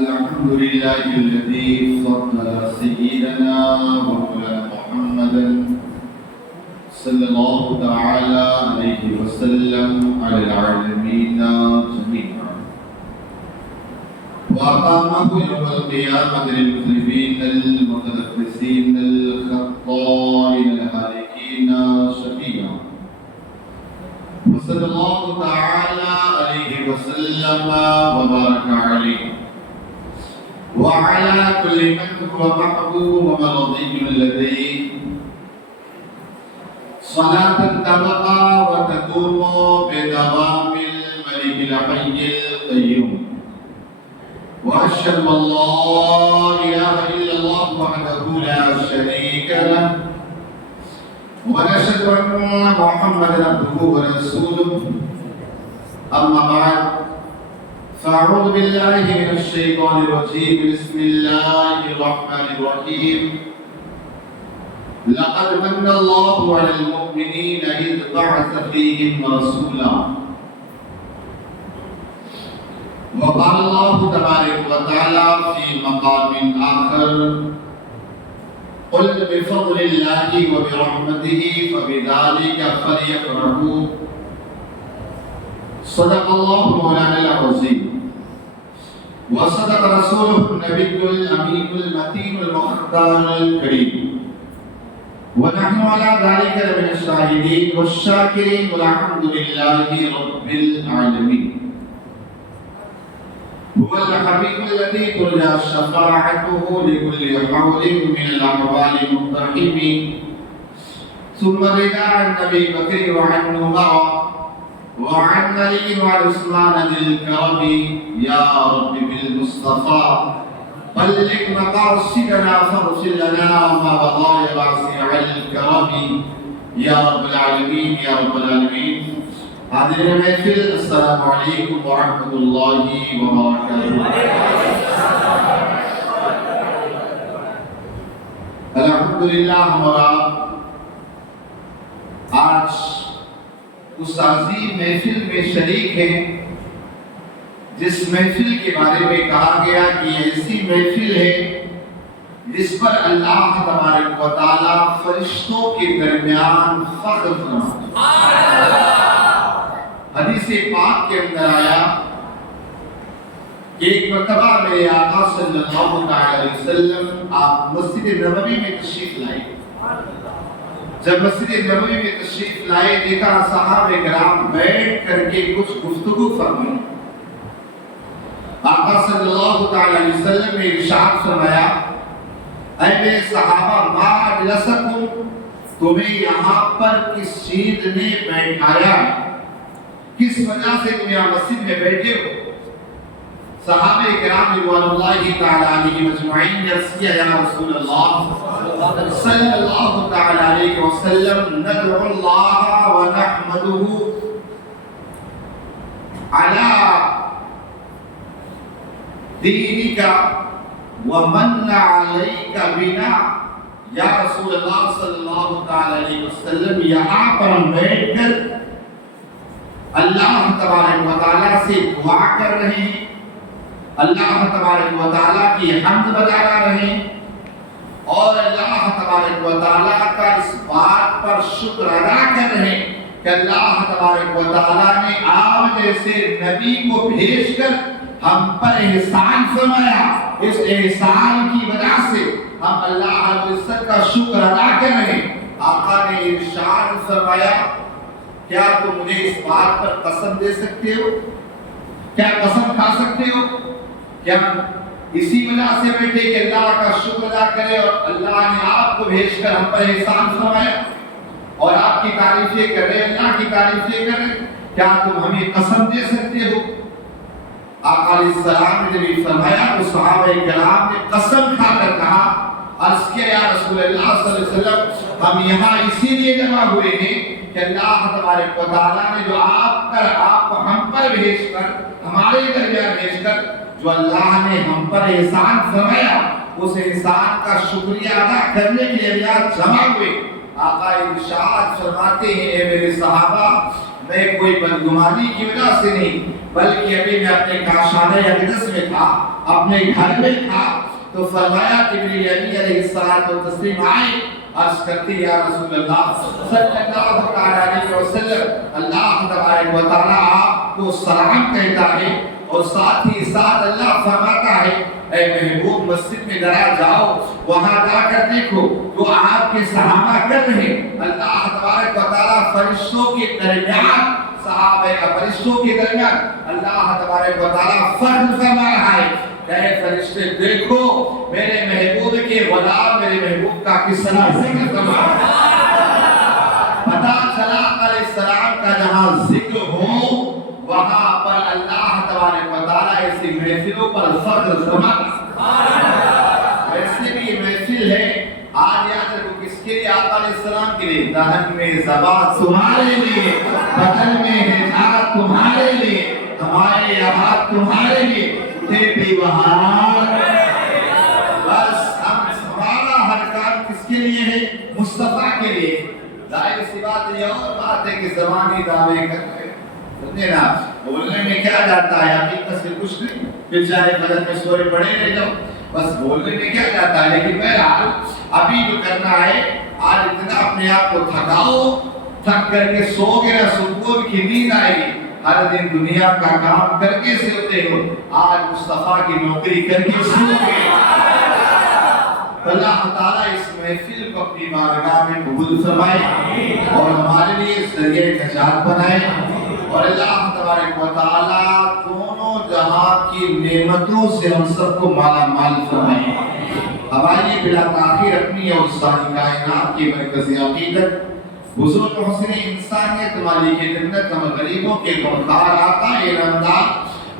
الحمد لله الذي فضل سيدنا ومولانا محمدا صلى الله تعالى عليه وسلم على العالمين جميعا، وأقامه يوم القيامة للمذنبين المتنفسين الخطائين الهالكين شفيعا، وصلى الله تعالى عليه وسلم وبارك عليه وعلى كل من هو محبوب ومرضي لديه صلاة تبقى وتدوم بدوام الملك الحي القيوم. وأشهد أن لا إله إلا الله وحده لا شريك له، ونشهد أن محمدا عبده ورسوله. أما بعد، فأعوذ بالله من الشيطان الرجيم. بسم الله الرحمن الرحيم. لقد من الله على المؤمنين إذ بعث فيهم رسولا. وقال الله تبارك وتعالى في مقام آخر: قل بفضل الله وبرحمته فبذلك فليفرحوا. صدق الله مولانا العظيم، وصدق رسوله النبي الأمين المتين المختار الكريم، ونحن على ذلك من الشاهدين والشاكرين، والحمد لله رب العالمين. هو الحبيب الذي ترجى شفاعته لكل حول من الأحوال المقتحم. ثم رضا عن أبي بكر وعن عمر وعن علي وعن عثمان ذي الكرم. يا رب بالمصطفى بلغ مقاصدنا فاغفر لنا ما مضى يا واسع الكرم. يا رب العالمين يا رب العالمين. حاضرین محفل، السلام علیکم ورحمۃ اللہ وبرکاتہ۔ الحمدللہ ہمارا آج اس عظیم محفل میں شریک ہیں جس محفل کے بارے میں کہا گیا کہ یہ ایسی محفل ہے جس پر اللہ تبارک و تعالی فرشتوں کے درمیان فخر فرماتے ہیں۔ حدیث پاک کے اندر آیا کہ ایک مرتبہ میرے آقا صلی اللہ علیہ وسلم آپ مسجد نبوی میں تشریف لائے۔ جب مسجد نبوی میں تشریف لائے، دیکھا صحابہ کرام بیٹھ کر کے کچھ گفتگو فرمائی۔ آقا صلی اللہ علیہ وسلم نے ارشاد فرمایا: اے میرے صحابہ، ما اجلسکم، تمہیں یہاں پر کس چیز نے بیٹھایا؟ کس وجہ سے تم یہاں مسجد میں بیٹھے ہو؟ صحابہ کرام رضوان اللہ تعالی علیہم اجمعین نے عرض کیا: یا رسول اللہ صلی اللہ تعالی علیہ وسلم، ندعو اللہ ونحمدہ علی دینک ومن علیک بنا۔ یا رسول اللہ صلی اللہ تعالی علیہ وسلم، یہاں پر ہم بیٹھ کر اللہ تبارک و تعالیٰ سے دعا کر رہے ہیں، اللہ تبارک و تعالیٰ کی حمد بجا رہے ہیں، اور اللہ تبارک و تعالیٰ کا اس بات پر شکر ادا کر رہے ہیں کہ اللہ تبارک و تعالیٰ نے آپ جیسے نبی کو بھیج کر ہم پر احسان فرمایا۔ اس احسان کی وجہ سے ہم اللہ رب العزت کا شکر ادا کر رہے ہیں۔ آقا نے ارشاد فرمایا: کیا تم مجھے اس بات پر قسم دے سکتے ہو؟ کیا قسم کھا سکتے ہو؟ کیا اسی وجہ سے بیٹھے کہ اللہ کا شکر ادا کرے اور اللہ نے آپ کو بھیج کر ہم پر احسان فرمایا اور آپ کی تعریفیں کر رہے، اللہ کی تعریفیں کر رہے؟ کیا تم ہمیں قسم دے سکتے ہو؟ آقا علیہ السلام نے جب یہ فرمایا تو صحابہ کرام نے قسم کھا کر کہا، عرض کیا: یا رسول اللہ صلی اللہ علیہ وسلم، ہم یہاں اسی لیے جمع ہوئے ہیں کہ اللہ تبارک و تعالیٰ نے جو آپ کو ہم پر بھیج کر، ہمارے درمیان بھیج کر جو اللہ نے ہم پر احسان فرمایا، اس احسان کا شکریہ ادا کرنے کے لیے یہاں جمع ہوئے۔ آقا ارشاد فرماتے ہیں: اے میرے صحابہ، میں کوئی بدگمانی کی وجہ سے نہیں بلکہ ابھی میں اپنے کاشانہ اقدس میں تھا، اپنے گھر میں تھا، تو فرمایا جبریل امین علیہ الصلوۃ والتسلیم آئے، عرض کرتی یا رسول اللہ صلی اللہ علیہ وسلم، اللہ تبارک و تعالیٰ آپ کو سلام کہتا ہے، اور ساتھ ہی ساتھ اللہ فرماتا ہے اے محبوب مسجد میں ذرا جاؤ، وہاں جا کر دیکھو جو آپ کے صحابہ کر رہے ہیں، اللہ تبارک و تعالیٰ فرشتوں کے درمیان، صحابہ فرشتوں کے درمیان اللہ تبارک و تعالیٰ فرض فرما رہا ہے کہ فرشتے دیکھو میرے محبوب کے غلام میرے محبوب کا کس طرح ذکر فرما رہا ہے۔ پتہ چلا علیہ السلام کا جہاں ذکر ہو وہاں پر اللہ تبارک و تعالیٰ ایسی محفلوں پر فرض فرما رہا ہے۔ ویسے بھی یہ محفل ہے آج یاد رکھو کس کے لیے؟ آقا علیہ السلام کے لیے، دہن میں زبان تمہارے لیے، بدن میں حجاب تمہارے لیے، ہمارے آباد تمہارے لیے، تھے بہار۔ بس ہمارا ہر کام کس کے لیے ہے؟ مصطفیٰ کے لیے۔ ظاہر سی بات یہ اور بات ہے کہ زبانی دعوے کر رہے سمجھے نا، بولنے میں کیا جاتا ہے، حقیقت سے کچھ نہیں، پھر چاہے فجر میں سورے پڑھے رہ جاؤ، بس بولنے میں کیا جاتا ہے۔ لیکن بہرحال ابھی جو کرنا ہے، آج اتنا اپنے آپ کو تھکاؤ، تھک کر کے سو گے نا سکون کی نیند آئے گی۔ ہر دن دنیا کا کام کر کے سوتے ہو، آج مصطفیٰ کی نوکری کر کے سو گے۔ اللہ تعالیٰ اس محفل کو اپنی بارگاہ میں قبول فرمائے اور ہمارے لیے ذریعہ نجات بنائے، اور اللہ تبارک و تعالیٰ دونوں جہاں کی نعمتوں سے ہم سب کو مالا مال فرمائے۔ ہماری بلا تاخیر اپنی اور ساری کائنات کی مرکزی عقیدت بزرگ محسن انسانیت مالک جنت ہم غریبوں کے غمخوار آقا انعامدار،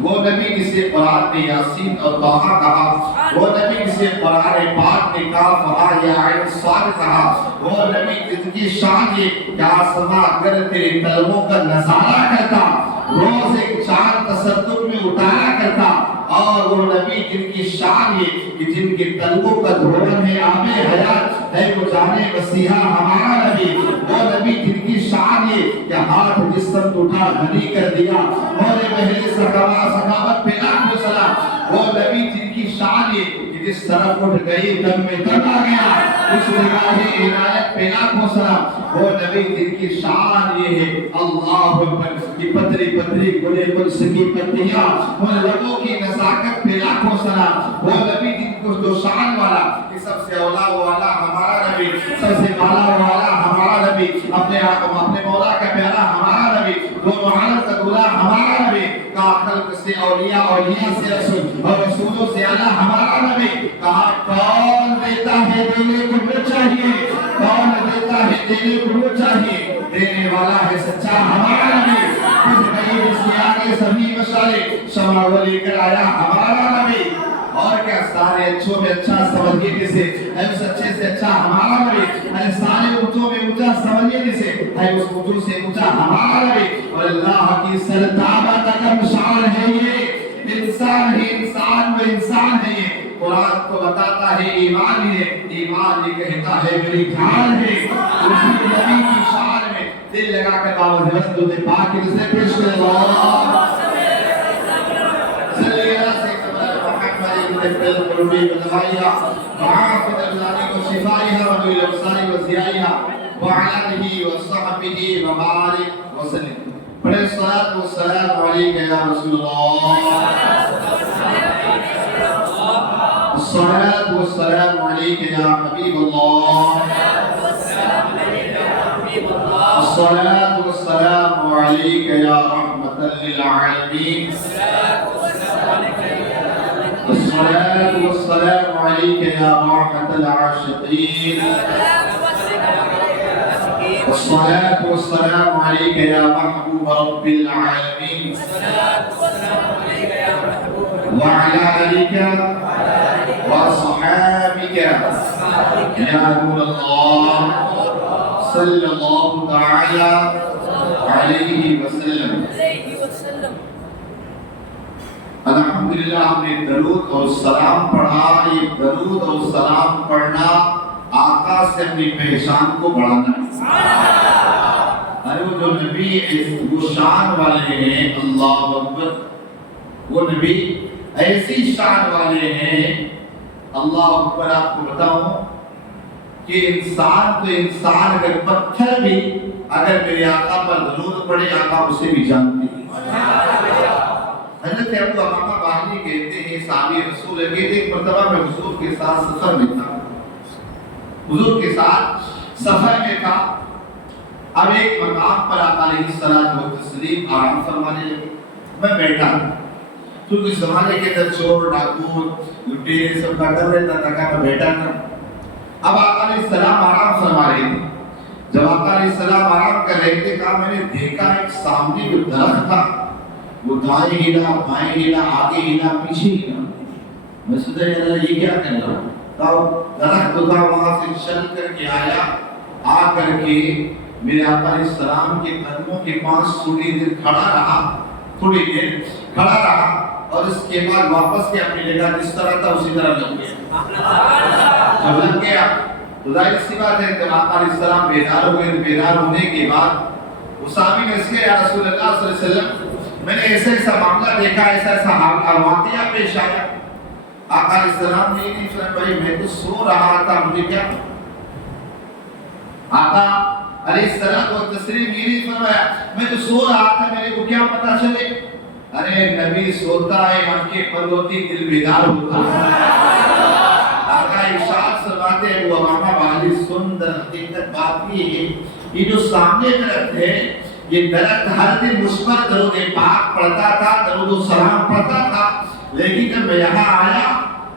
وہ نبی جسے قرآن نے یاسین اور طٰہٰ کہا، وہ نبی جسے قرآن پاک نے کاف ہا یا عین صاد کہا، وہ نبی جس کی شان یہ کہ آسماں اگر تیرے طلبوں کا نظارہ کرتا، روز ایک چاند تصدق میں اتارا کرتا، اور وہ نبی جن کی شان یہ کہ جن کے طلبوں کا دھورن ہے آب حیات ہے، وہ جانے مسیحا ہمارا نبی، وہ نبی جن کی شان یہ کہ ہاتھ جسم اٹھا غنی کر دیا، اور پہلے سخاوت پہ لاکھ سلام، وہ نبی جن کی شان یہ کہ جس طرف اٹھ گئی دم میں دم آ گیا، اس نگاہ عنایت پہ لاکھ سلام، وہ نبی جن کی شان یہ ہے اللہ اکبر کی پتری پتری گلے قدس کی پتیاں، ان لبوں کی نزاکت پہ لاکھوں سلام، وہ نبی جن کو جو شان والا کہ سب سے اولا والا ہمارا نبی، سب سے بالا والا ہمارا نبی، اپنے مولا کا پیارا ہمارا نبی، دونوں عالم کا دولہ ہمارا نبی، کہا خلق سے اولیاء، اولیاء سے رسول، اور رسولوں سے اعلیٰ ہمارا نبی، کہا کون دیتا ہے دینے کو وہ چاہیے، کون دیتا ہے دینے کو وہ چاہیے، دینے والا ہے سچا ہمارا نبی، خود نہیں جس کے آگے سبھی مشالے شمع وہ لے کر آیا ہمارا نبی، اور کیا سارے اچھوں میں اچھا سمجھیے جسے ہے اس اچھے سے اچھا ہمارا نبی، ہے سارے اونچوں میں اونچا سمجھیے جسے ہے اس اونچوں سے اونچا ہمارا نبی، اور اللہ کی سرتابہ تکم شان ہے یہ، انسان ہے انسان و انسان ہے یہ، قرآن کو بتاتا ہے ایمان ہے، ایمان یہ کہتا ہے میری جان ہے، اسی نبی کی شان میں دل لگا کر باوجہ رسول پاک کی سے پیش کرے اللہ القلوب ودوائها وعافظ الأبدان وشفائها ونور الأبصار وضيائها وعلى آله وصحبه وبارك وسلم. بڑے الصلاة والسلام عليك يا رسول الله. الصلاة والسلام عليك يا حبيب الله. الصلاة والسلام عليك يا رحمة للعالمين. الصلاة والسلام عليك يا راحة العاشقين. الصلاة والسلام عليك يا محبوب رب العالمين. وعلى آلك وأصحابك يا نور الله صلى الله تعالى عليه وسلم. الحمدللہ ہم نے درود اور سلام پڑھا. یہ درود اور سلام پڑھنا آقا سے اپنی پہچان کو بڑھانا ہے. ارے وہ جو نبی وہ شان والے ہیں، اللہ اکبر، وہ نبی ایسی شان والے ہیں، اللہ اکبر. آپ کو بتاؤں کہ انسان تو انسان، اگر پتھر بھی اگر میرے آقا پر ضرورت پڑے آقا اسے بھی جانتے ہیں. حضرت ابو امامہ باہلی کہتے ہیں صحابی رسول ہے، کہتے ایک مرتبہ میں حضور کے ساتھ سفر میں تھا، حضور کے ساتھ سفر میں تھا. اب ایک مقام پر آقا علیہ الصلوۃ والتسلیم آرام فرمانے لگے. میں بیٹھا کیونکہ اس زمانے کے اندر چور ڈاکو لٹیرے سب کا ڈر رہتا تھا کہ میں بیٹھا تھا. اب آقا علیہ السلام آرام فرما رہے تھے. جب آقا علیہ السلام آرام کر رہے تھے کہا میں نے دیکھا ایک سامنے جو درخت تھا وہ دائیں ہلا بائیں ہلا آگے ہلا پیچھے ہلا. میں سوچا یہ کیا کر رہا ہوں. درخت تھا وہاں سے چل کر کے آیا، آ کر کے میرے آقا علیہ السلام کے قدموں کے پاس تھوڑی دیر کھڑا رہا اور اس کے بعد واپس کے اپنی جگہ جس طرح تھا اسی طرح لگ گیا. جب لگ گیا تو ظاہر سی بات ہے کہ آقا علیہ السلام بیدار ہوئے. بیدار ہونے کے بعد اس صحابی نے اس کے یا رسول اللہ صلی اللہ علیہ وسلم میں نے ایسا معاملہ دیکھا، ایسا واقعہ پیش آیا. آقا علیہ السلام نے نہیں فرمایا بھائی میں تو سو رہا تھا، مجھے کیا. آقا علیہ السلام و تسلیم یہ نہیں فرمایا میں تو سو رہا تھا میرے کو کیا پتا چلے. ارے نبی سوتا ہے آنکھیں بند ہوتی دل بیدار ہوتا ہے. آقا ارشاد فرماتے ہیں وہ امامہ باہلی سندر حقیقت بات یہ ہے یہ جو سامنے درخت ہے یہ درخت ہر دن مجھ پر درود پاک پڑھتا تھا، درود و سلام پڑھتا تھا. لیکن جب میں یہاں آیا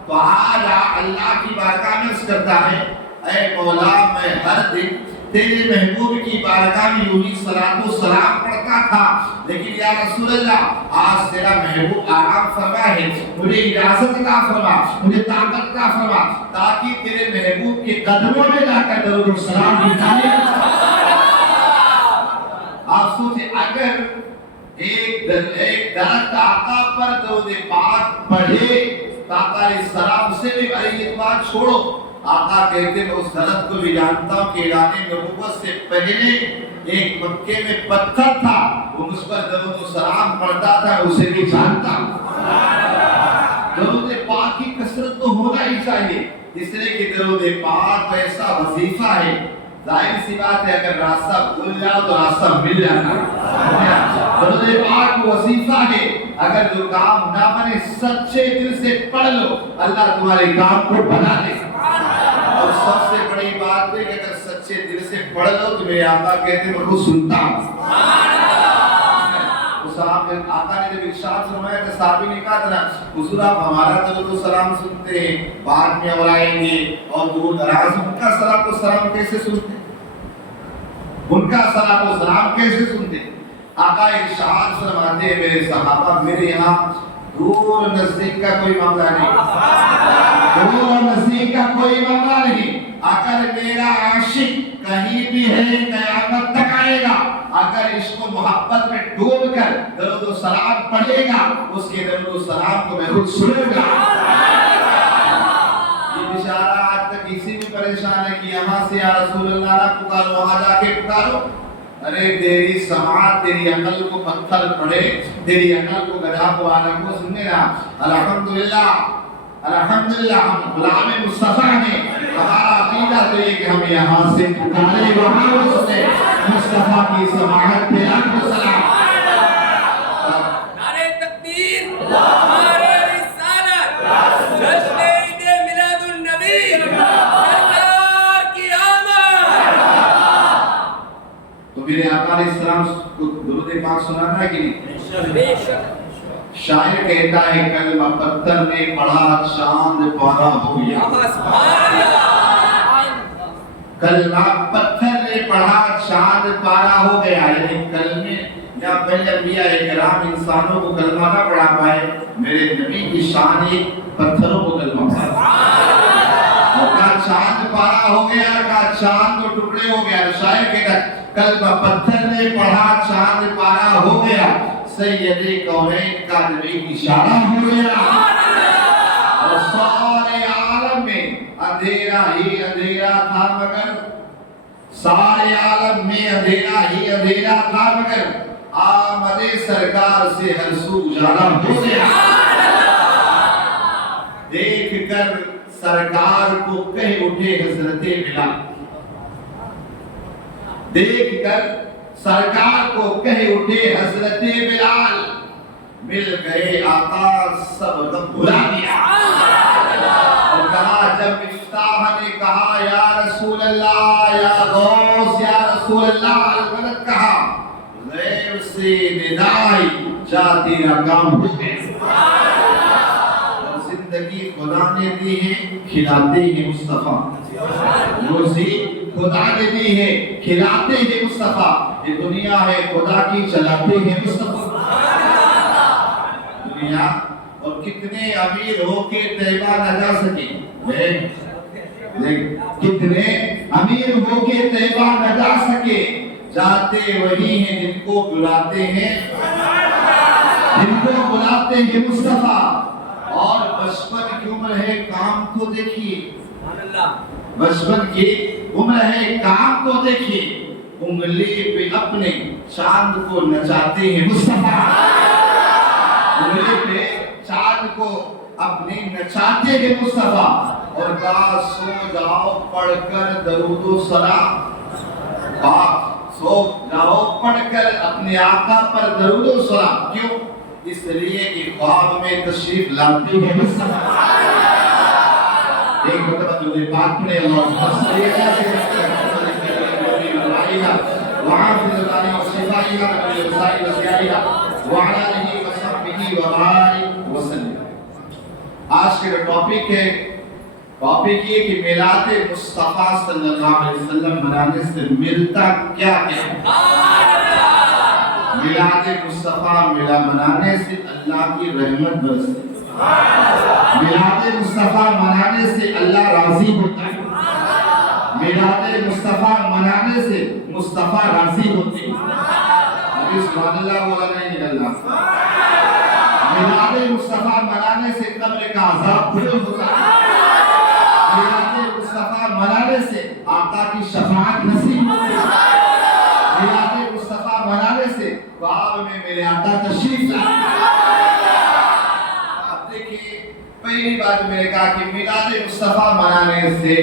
تو آج اللہ کی بارگاہ میں عرض کرتا ہے اے مولا میں ہر دن تیرے محبوب کی بارگاہ میں یوں ہی صلاۃ و سلام پڑھتا تھا، لیکن یا رسول اللہ آج تیرا محبوب آرام فرما ہے، مجھے اجازت عطا فرما، مجھے طاقت عطا فرما تاکہ تیرے محبوب کے قدموں میں جا کر درود و سلام بھیجائے. آپ سوچیں اگر ایک درخت آقا پر درود پاک پڑھے تو آقا علیہ السلام سے بھی بھائی یہ بات چھوڑو. آقا کہتے میں اس درخت کو بھی جانتا ہوں کہ اعلان نبوت سے پہلے ایک مکے میں پتھر تھا وہ مجھ پر درود و سلام پڑھتا تھا، اسے بھی جانتا ہوں. درود پاک کی کثرت تو ہونا ہی چاہیے، اس لیے کہ درود پاک ایسا وظیفہ ہے ظاہر سی بات ہے اگر راستہ بھول جاؤ تو راستہ مل جاتا ہے. درود پاک وظیفہ ہے، اگر جو کام نہ بنے سچے دل سے پڑھ لو اللہ تمہارے کام کو بنا دے. اور سب سے بڑی بات ہے کہ اگر سچے دل سے پڑھ لو تو میرے آقا کہتے ہیں میں کو سنتا ہوں. آقا نے جب ارشاد فرمایا کہ صحابی نے کہا تھا حضور آپ ہمارا درود و سلام سنتے ہیں بعد میں اور آئیں گے اور دور دراز ان کا صلاۃ و سلام کیسے سنتے ہیں، ان کا صلاۃ و سلام کیسے سنتے ہیں. آقا ارشاد فرماتے ہیں میرے صحابہ میرے یہاں دور نزدیک کا کوئی معاملہ نہیں، دور اور نزدیک کا کوئی معاملہ نہیں. اگر میرا عاشق کہیں بھی ہے قیامت تک آئے گا، اگر اس کو محبت میں ڈوب کر درود و سلام پڑھے گا اس کے درود و سلام کو میں خود سنوں گا. یہ بیچارہ آج تک اسی میں پریشان ہے کہ یہاں سے یا رسول اللہ نہ پکارو وہاں جا کے پکارو. ارے تیری سماعت تیری عقل کو پتھر پڑے، تیری عقل کو گدھا کو عالم کو سننے نا. الحمدللہ الحمدللہ ہم غلام مصطفیٰ ہیں. ہمارا عقیدہ تو یہ کہ ہم یہاں سے پکارے وہاں سے مصطفیٰ کی سماعت پہ لاکھ سلام. نعرہ تکبیر، نعرہ رسالت، جشن عید میلاد النبی، سرکار کی آمد. تو میرے آقا علیہ السلام کو درود پاک سنانا ہے کہ نہیں؟ بے شک. شاعر کہتا ہے کلمہ پتھر نے پڑھا چاند پارا ہو گیا. کلمہ پتھر نے پڑھا چاند پارا ہو گیا. یعنی کلمے یا پہلے انبیاء کرام انسانوں کو کلمہ نہ پڑھا پائے، میرے نبی کی شان ہی پتھروں کو کلمہ پڑھا. اور کہا چاند پارا ہو گیا، کہا چاند تو ٹکڑے ہو گیا. شاعر کہتا ہے کلمہ پتھر نے پڑھا چاند پارا ہو گیا، سید کونین کا نبی کی اشارہ ہو گیا. اور سارے عالم میں اندھیرا ہی اندھیرا تھا مگر سارے عالم میں اندھیرا ہی اندھیرا تھا، مگر آمد سرکار سے ہر سو اجالا ہو گیا۔ دیکھ کر سرکار کو کہہ اٹھے حضرت بلال، دیکھ کر سرکار کو کہہ اٹھے حضرت بلال، مل گئے آقا سب غم بھلا دیا۔ اور کہا، جب مفتاح نے کہا یا رسول اللہ یا غوث یا رسول اللہ الولد کہا، غیر سے ندائی جا تیرا کام ہو گیا۔ زندگی خدا نے دی ہے، کھلاتے ہیں مصطفیٰ، روزی خدا نے دی ہے، کھلاتے ہیں مصطفیٰ، یہ دنیا ہے خدا کی، چلاتے ہیں مصطفیٰ۔ دنیا اور کتنے امیر ہو کے طیبہ نہ جا سکے، کتنے امیر ہو کے طیبہ نہ جا سکے، جاتے وہی ہیں جن کو بلاتے ہیں، جن کو بلاتے ہیں مصطفیٰ۔ اور بچپن کی عمر ہے، کام کو دیکھیے، بچپن کی عمر ہے، کام کو دیکھیے، انگلی پہ اپنے چاند کو نچاتے ہیں مصطفیٰ، انگلی پہ چاند کو اپنے نچاتے ہیں مصطفیٰ۔ اور کہا، سو جاؤ پڑھ کر درود و سلام، سو جاؤ پڑھ کر اپنے آقا پر درود و سلام۔ کیوں؟ اس لیے کہ خواب میں تشریف لاتے ہیں مصطفیٰ۔ ایک مرتبہ درود پاک پڑھے، اللہم صلی علی سیدنا وعافی ذاتی و صفائی کا نبی رسائی و سیائی وعلا علیہ وصحبہ وبارک وسلم۔ آج کے ٹاپک ہے، ٹاپک یہ کہ میلاد مصطفیٰ صلی اللہ علیہ وسلم منانے سے ملتا کیا کیا؟ میلاد مصطفیٰ ملا منانے سے اللہ کی رحمت برستی، میلاد مصطفیٰ منانے سے اللہ راضی ہوتا ہے، میلاد مصطفیٰ منانے سے مصطفیٰ راضی ہوتے ہیں۔ ابھی سبحان اللہ بولا نہیں نکلنا۔ میلاد مصطفیٰ منانے سے قبر کا عذاب دور ہوتا ہے، میلاد مصطفیٰ منانے سے آقا کی شفاعت نصیب ہوتی ہے، میلاد مصطفیٰ منانے سے خواب میں میرے آقا تشریف لاتے ہیں۔ اب دیکھیے، پہلی بات میں نے کہا کہ میلاد مصطفیٰ منانے سے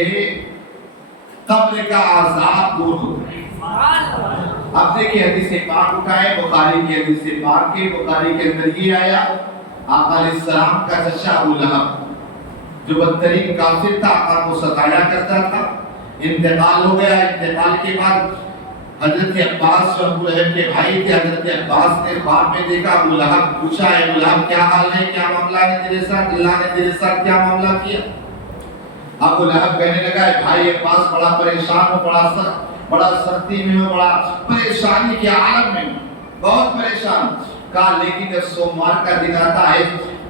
قبر کا عذاب دور ہوتا ہے۔ اب دیکھیں حدیث پاک اٹھائے، بخاری کی حدیث پاک کے، بخاری کے اندر یہ آیا، آقا علیہ السلام کا چچا ابو لہب جو بدترین کافر تھا، آقا کو ستایا کرتا تھا، انتقال ہو گیا۔ انتقال کے بعد حضرت عباس جو ابو لہب کے بھائی تھے، حضرت عباس نے خواب میں دیکھا، ابو لہب پوچھا، ابو لہب کیا حال ہے، کیا معاملہ ہے تیرے ساتھ، اللہ نے تیرے ساتھ کیا معاملہ کیا؟ ابو لہب کہنے لگا، بھائی عباس بڑا پریشان ہو، بڑا سختی میں ہو، بڑا پریشانی کے عالم میں، بہت پریشان۔ کہا لیکن جب سوموار کا دن آتا ہے،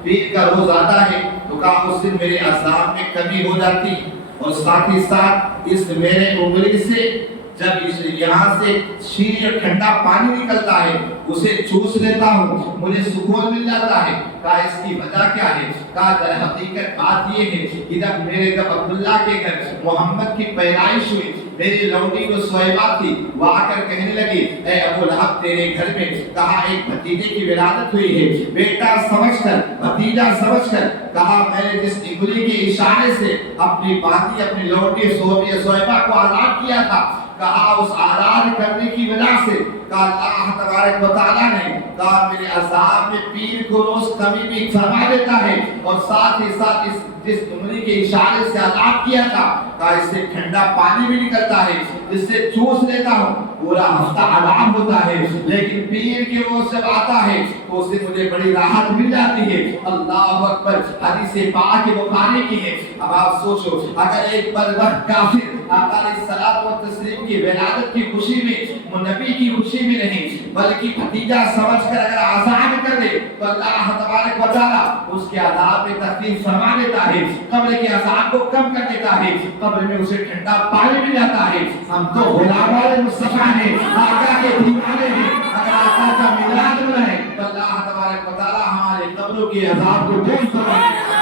پیر کا روز آتا ہے، تو کہا اس دن میرے عذاب میں کمی ہو جاتی، اور ساتھ ہی ساتھ اس میرے انگلی سے جب اس یہاں سے شیر ٹھنڈا پانی نکلتا ہے، اسے چوس لیتا ہوں، مجھے سکون مل جاتا ہے۔ کہا اس کی وجہ کیا ہے؟ کہا در حقیقت بات یہ ہے کہ جب عبداللہ کے گھر محمد کی پیدائش ہوئی، میری لونڈی جو سویبہ تھی وہ آ کر کہنے لگی، اے ابو لہب تیرے گھر میں کہا ایک بھتیجے کی ولادت ہوئی ہے، بیٹا سمجھ کر، بھتیجا سمجھ کر، کہا میں نے جس انگلی کے اشارے سے اپنی باتی، اپنی لونڈی سویبہ کو آزاد کیا تھا، کہا اس آزاد کرنے کی وجہ سے کہا اللہ تبارک و تعالیٰ نے کہا میرے عذاب میں پیر کو روز کمی بھی فرما دیتا ہے، اور ساتھ ہی ساتھ جس انگلی کے اشارے سے آزاد کیا تھا کہا اس سے ٹھنڈا پانی بھی نکلتا ہے، جس سے چوس لیتا ہوں، پورا ہفتہ آرام ہوتا ہے، لیکن پیر کے روز جب آتا ہے تو اس سے مجھے بڑی راحت مل جاتی ہے۔ اللہ اکبر، حدیث پاک بخاری کی ہے۔ اب آپ سوچو، اگر ایک بدبخت کافر آقا علیہ الصلوۃ والتسلیم کی ولادت کی خوشی میں، نبی کی خوشی میں نہیں بلکہ بھتیجا سمجھ کر اگر آزاد کر دے تو اللہ تبارک و تعالیٰ اس کے عذاب میں تخفیف فرما دیتا ہے، قبر کے عذاب کو کم کر دیتا ہے، قبر میں اسے ٹھنڈا پانی مل جاتا ہے۔ ہم تو غلامان مصطفیٰ ہیں، آقا کے دیوانے ہیں، اگر آقا کا میلاد منائیں تو اللہ تبارک و تعالیٰ ہمارے قبروں کے عذاب کو دور فرما دیتا ہے۔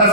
10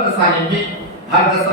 10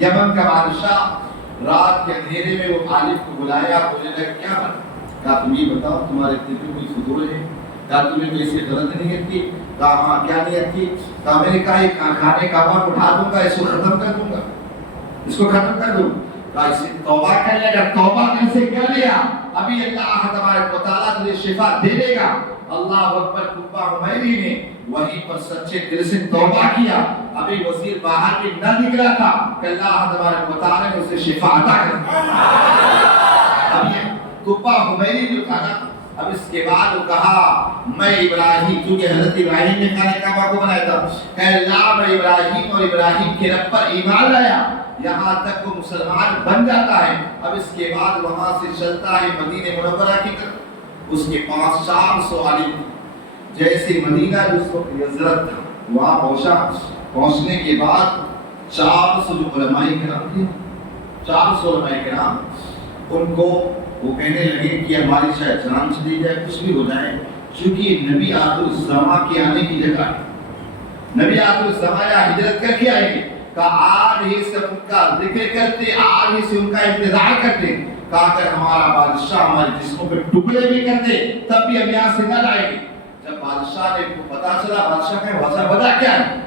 یمن کا بادشاہ رات کے اندھیرے میں وہ عالم کو بلایا، بولنے لگا کیا بات؟ کہا تم یہ بتاؤ تمہارے دل میں کوئی فضول ہے؟ کہا تمہیں کوئی سے غلط نیت تھی؟ کہا ہاں کیا نیت تھی؟ کہا میں نے کہا یہ کھانے کا وقت اٹھا دوں گا، اس کو ختم کر دوں گا، اس کو ختم کر دوں۔ کہا اسے توبہ کر لے گا، توبہ کیسے کر لیا؟ ابھی اللہ تبارک و تعالیٰ تجھے شفا دے دے گا۔ اللہ اکبر، قبہ حمیری نے وہیں پر سچے دل سے توبہ کیا۔ ابھی وزیر باہر بھی نہ نکلا تھا کہ اللہ تبارک و تعالیٰ نے اسے شفا عطا کر دی۔ ابھی قبہ حمیری جو تھا نا، اب اس کے بعد وہ کہا میں ابراہیم، کیونکہ حضرت ابراہیم نے خانہ کعبہ کو بنایا تھا، کہ اللہ میں ابراہیم اور ابراہیم کے رب پر ایمان لایا، یہاں تک وہ مسلمان بن جاتا ہے۔ اب اس کے بعد وہاں سے چلتا ہے مدینہ منورہ کی طرف۔ اس کے پاس 400 عالم، جیسے مدینہ جس وقت یزرت تھا وہاں پہنچا۔ پہنچنے کے بعد 400 جو علماء کرام تھے، 400 علماء کرام، ان کو وہ کہنے لگے کہ ہماری شاید جان چلی جائے، کچھ بھی ہو جائے، کیونکہ نبی آخر الزمان کے آنے کی جگہ ہے، نبی آخر الزمان یا ہجرت کر کے آئیں گے۔ کہا آج ہی سے ان کا ذکر کرتے، آج ہی سے ان کا انتظار کرتے، کہا اگر ہمارا بادشاہ ہمارے جسموں پہ ٹکڑے بھی کر دے تب بھی ہم یہاں سے نہ جائیں گے۔ جب بادشاہ نے پتا چلا، بادشاہ کا وجہ کیا ہے؟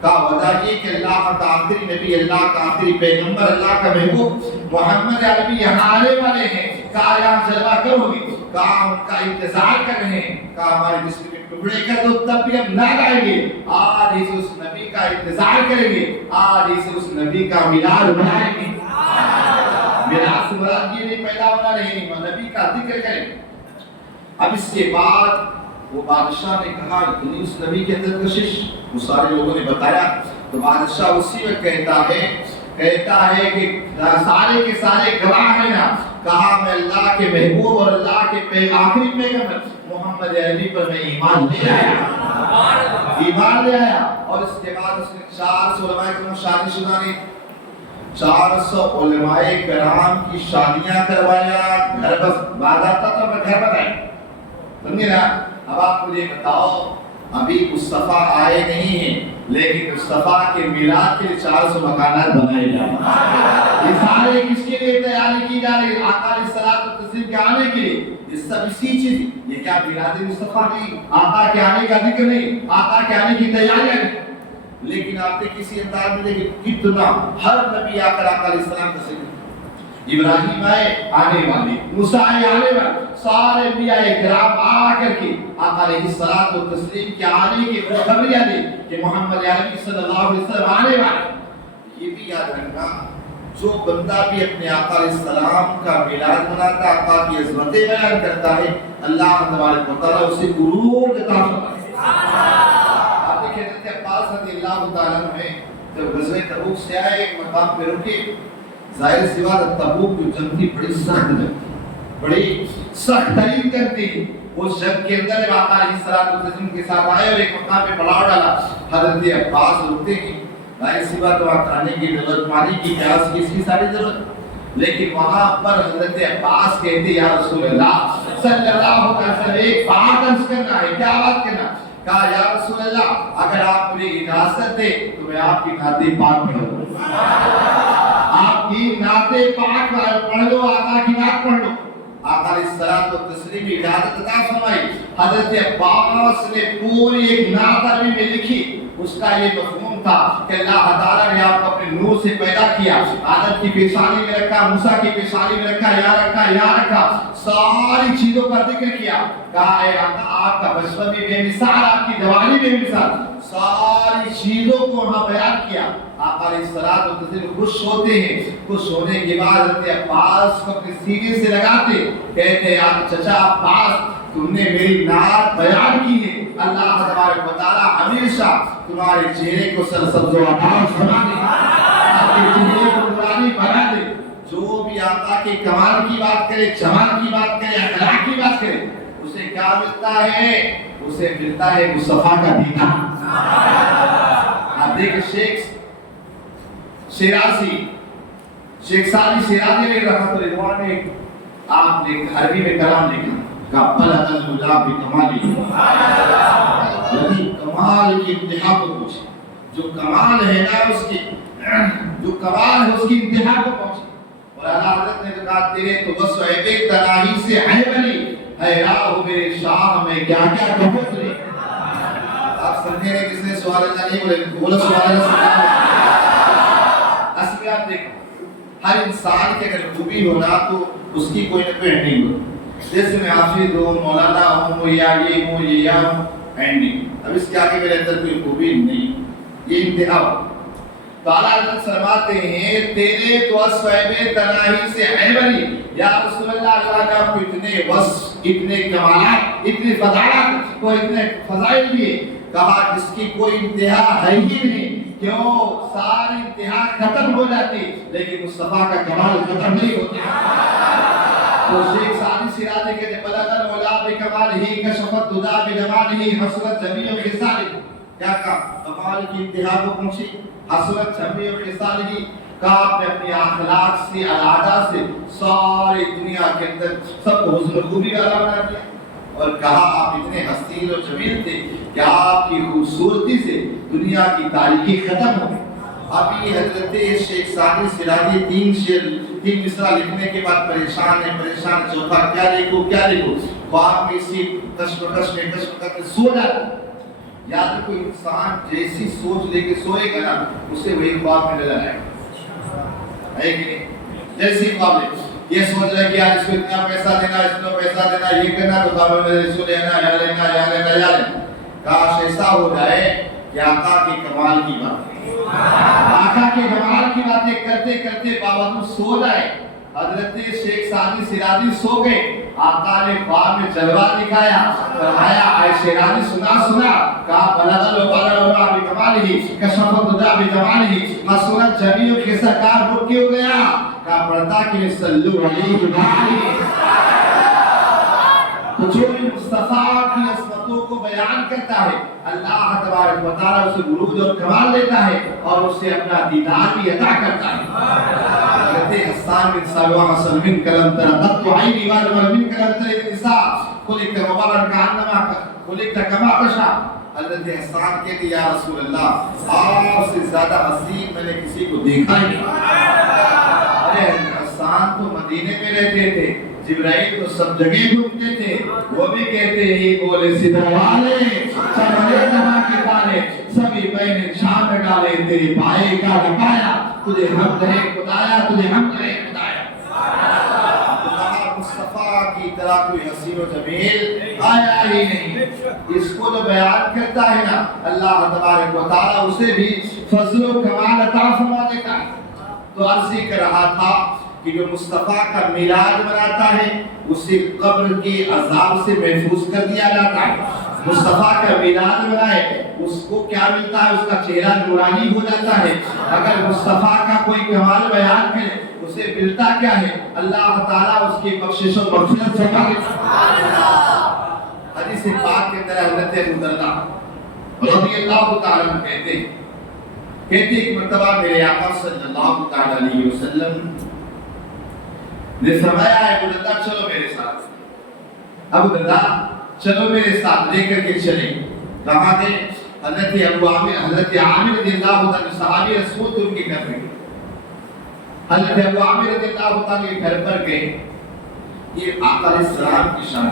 کہا وجہ یہ کہ اللہ کا آخری نبی، اللہ کا آخری پیغمبر، اللہ کا محبوب محمد عربی یہاں آنے والے ہیں۔ کہا یہاں جلوہ کرو گے؟ کہا ان کا انتظار کر رہے ہیں۔ کہا ہمارے جسم کے ٹکڑے کر دو تب بھی ہم نہ جائیں گے، آج ہی سے اس نبی کا انتظار کریں گے، آج ہی سے اس نبی کا میلاد منائیں گے۔ میلاد سے مراد یہ نہیں پیدا ہونا نہیں، نبی کا ذکر کریں۔ اب اس کے بعد وہ بادشاہ نے کہا اتنی اس نبی کے اندر کشش، وہ سارے لوگوں نے بتایا تو بادشاہ اسی میں کہتا ہے کہ سارے کے سارے گواہ ہیں نا۔ کہا میں اللہ کے محبوب اور اللہ کے آخری پیغمبر محمد عربی پر میں ایمان لے آیا۔ اور اس کے بعد اس نے 400 علماء کرام شادی شدہ نے 400 علماء کرام کی شادیاں کروایا۔ گھر بس بعد آتا تھا، میں گھر بتائیں سمجھے نا۔ اب آپ مجھے بتاؤ، ابھی مصطفیٰ آئے نہیں ہیں لیکن مصطفیٰ کے میلاد کے لیے 400 مکانات بنائے جا رہے ہیں۔ یہ سارے کس کے لیے تیاری کی جا رہی ہے؟ آقا علیہ الصلوۃ والتسلیم کے آنے کے لیے۔ یہ سب اسی چیز، یہ کیا میلاد مصطفیٰ نہیں، آقا کے آنے کا ذکر نہیں، آقا کے آنے کی تیاریاں نہیں۔ لیکن آپ نے کسی انداز میں دیکھیں کتنا ہر نبی آ کر آقا علیہ السلام کا ذکر، ابراہیم آئے آنے والے، موسیٰ آئے آنے والے، سارے انبیاء کرام آ کر کے آقا علیہ الصلوۃ والتسلیم کے آنے کی خبریاں دی کہ محمد عربی صلی اللہ علیہ وسلم آنے والے۔ یہ بھی یاد رکھنا، جو بندہ بھی اپنے آقا علیہ السلام کا میلاد مناتا، آقا کی عظمتیں بیان کرتا ہے، اللہ تبارک و تعالیٰ اسے عروج عطا فرماتا ہے۔ آپ دیکھیں حضرت عباس رضی اللہ تعالیٰ عنہ جب غزوہ تبوک سے آئے، ایک مقام پہ رکے، ظاہر سی بات تبوک جو جنگ تھی بڑی سخت جنگ تھی، بڑی سخت ترین جنگ تھی۔ اس جنگ کے اندر آقا علیہ الصلوۃ والتسلیم کے ساتھ آئے اور ایک مقام پہ پڑاؤ ڈالا۔ حضرت عباس رکتے ہیں، ظاہر سی بات وہاں کھانے کی ضرورت، پانی کی، پیاس کی، اس کی ساری ضرورت، لیکن وہاں پر حضرت عباس کہتے یا رسول اللہ صلی اللہ علیہ وسلم ایک بات عرض کرنا ہے۔ کیا بات کرنا؟ کہا یا رسول اللہ اگر آپ مجھے اجازت دے تو میں آپ کی نعت پاک پڑھ لوں، آپ کی نعت پاک پڑھ لو، آقا کی نعت پڑھ لو۔ آقا علیہ الصلوۃ والتسلیم کی اجازت عطا فرمائی۔ حضرت عباس نے پوری ایک نعت عربی میں لکھی، اس کا یہ مفہوم تھا کہ اللہ تعالیٰ نے آپ کو اپنے نور سے پیدا کیا، آدم کی پیشانی میں رکھا، موسیٰ کی پیشانی میں رکھا، یا رکھا، ساری چیزوں کا ذکر کیا۔ کہا اے آقا آپ کا بچپن بھی بے مثال، آپ کی جوانی بھی بے مثال، ساری چیزوں کو وہاں بیان کیا۔ آقا علیہ الصلوۃ والتسلیم خوش ہوتے ہیں، خوش ہونے کے بعد حضرت عباس کو اپنے سینے سے لگاتے، کہتے ہیں چچا عباس تم نے میری نعت بیان کی ہے، اللہ تبارک و تعالیٰ ہمیشہ تمہارے چہرے کو سرسبز و آباد بنا دے، آپ کے چہرے کو نورانی بنا دے۔ جو بھی آقا کے کمال کی بات کرے، جمال کی بات کرے، اخلاق کی بات کرے، اسے کیا ملتا ہے؟ اسے ملتا ہے مصطفیٰ کا دیدار۔ آپ دیکھیں شیخ شیرازی، شیخ سعدی شیرازی نے رحمۃ اللہ علیہ نے آپ نے عربی میں کلام لکھا کہ بلغ الہدی بکمالہ، یعنی کمال کی انتہا کو پوچھے، جو کمال ہے نا اس کی جو کمال ہے اس کی انتہا کو پہنچی. اور اعلیٰ حضرت نے کہا تیرے تو بس عیب تناہی سے عیب نہیں ہے راہ میرے شاہ میں کیا کیا کہو تجھے. آپ سمجھے گا کس نے سبحان اللہ نہیں بولے, بولو سبحان اللہ. اصل میں آپ دیکھو ہر انسان کی اگر خوبی ہونا تو اس کی کوئی نہ کوئی اینڈنگ ہو. جیسے میں حافظ ہوں, مولانا ہوں, یا یہ ہوں, یہ یا ہوں, اینڈنگ. اب اس کے آگے میرے اندر کوئی خوبی نہیں, یہ انتہا ہو. تو اعلیٰ حضرت فرماتے ہیں تیرے تو اسویب تناہی سے عیب نہیں. یا رسول اللہ, اللہ نے آپ کو اتنے وصف, اتنے کمالات, اتنے فضائلات کو اتنے فضائل دیے, کہا جس کی کوئی انتہا ہے ہی نہیں. کیوں ساری انتہا ختم ہو جاتی لیکن مصطفیٰ کا کمال ختم نہیں ہوتا. تو شیخ سعدی سراجی کہتے بلغ المولا بکمالہ کشفت دجا بجمالہ حسرت جمیع خصالہ. کیا کہا کمال کی انتہا کو پہنچی, حسرت جمیع خصالہ. کہا آپ نے اپنی اخلاق سے علاقہ سے ساری دنیا کے اندر سب کو حسن خوبی والا بنا دیا. اور کہا آپ اتنے حسین و جمیل تھے کہ آپ کی خوبصورتی سے دنیا کی تاریخی ختم ہو گئی. ابھی حضرت شیخ سعدی سراجی تین مصرع لکھنے کے بعد پریشان ہے, چوتھا کیا لکھوں خواب میں اسی کشمکش میں سو جاتا. یاد رکھو انسان جیسی سوچ لے کے سوئے گا نا اسے وہی خواب میں نظر آئے گا, ہے کہ نہیں. جیسی خواب لے یہ سوچ رہا ہے کہ یار اس کو اتنا پیسہ دینا, اس کو پیسہ دینا, یہ کرنا, تو خواب میں اس کو لینا. کاش ایسا ہو جائے کہ آقا کے کمال کی بات, آقا کے کمال کی باتیں کرتے کرتے باوجود سو جائے. حضرت شیخ سعدی سراجی سو گئے, آقا نے خواب میں جلوہ دکھایا, فرمایا اے شیرازی سنا. کہا بلغ المولا بکمالہ کشفت دجا بجمالہ حسرت جمیع خصالہ. رک کیوں گیا؟ کہا پڑھتا کہ صلو علیہ وآلہ. تو جو مصطفیٰ کی عظمتوں کو بیان کرتا ہے اللہ تبارک و تعالیٰ اسے عروج اور کمال دیتا ہے اور اسے اپنا دیدار بھی عطا کرتا ہے. حضرت حسان بن ثابت سلمین کلم ترقت عینی والمن کلم تر النساء خلقت مبارکا خلقت کما تشاء. حضرت حسان کہتے یا رسول اللہ آپ سے زیادہ حسین میں نے کسی کو دیکھا ہی نہیں. ارے حسان تو مدینے میں رہتے تھے, جبرائیل تو سب جگہ گھومتے تھے, وہ بھی کہتے ہیں بولے سدھر والے چمڑے جہاں کے بالے سبھی میں نے شام میں ڈالے تیرے پائے کا لپایا, تجھے حمد ہے خدایا, تجھے حمد ہے خدایا. مصطفیٰ کی طرح کوئی حسین و جمیل آیا ہی نہیں. اس کو جو بیان کرتا ہے نا اللہ تبارک و تعالیٰ اسے بھی فضل و کمال عطا فرما دیتا ہے. تو عرض ہی کر رہا تھا کہ جو مصطفیٰ کا میلاد مناتا ہے اسے قبر کے عذاب سے محفوظ کر دیا جاتا ہے. مصطفیٰ کا میلاد منائے اس کو کیا ملتا ہے؟ اس کا چہرہ نورانی ہو جاتا ہے. اگر مصطفیٰ کا کوئی کمال بیان کرے اسے ملتا کیا ہے؟ اللہ تعالیٰ اس کی بخشش و مغفرت سے حدیث پاک کے اندر حضرت ابو درداء رضی اللہ تعالیٰ عنہ کہتے ایک مرتبہ میرے آقا صلی اللہ تعالیٰ علیہ وسلم نے فرمایا ابو درداء چلو میرے ساتھ. ابو درداء چلو میرے ساتھ, لے کر کے چلے. کہاں تھے؟ حضرت عامر رضی اللہ عنہ صحابی رسول تھے, ان کے گھر میں. حضرت ابو عامر رضی اللہ عنہ کے گھر پر گئے. یہ آقا علیہ السلام کی شان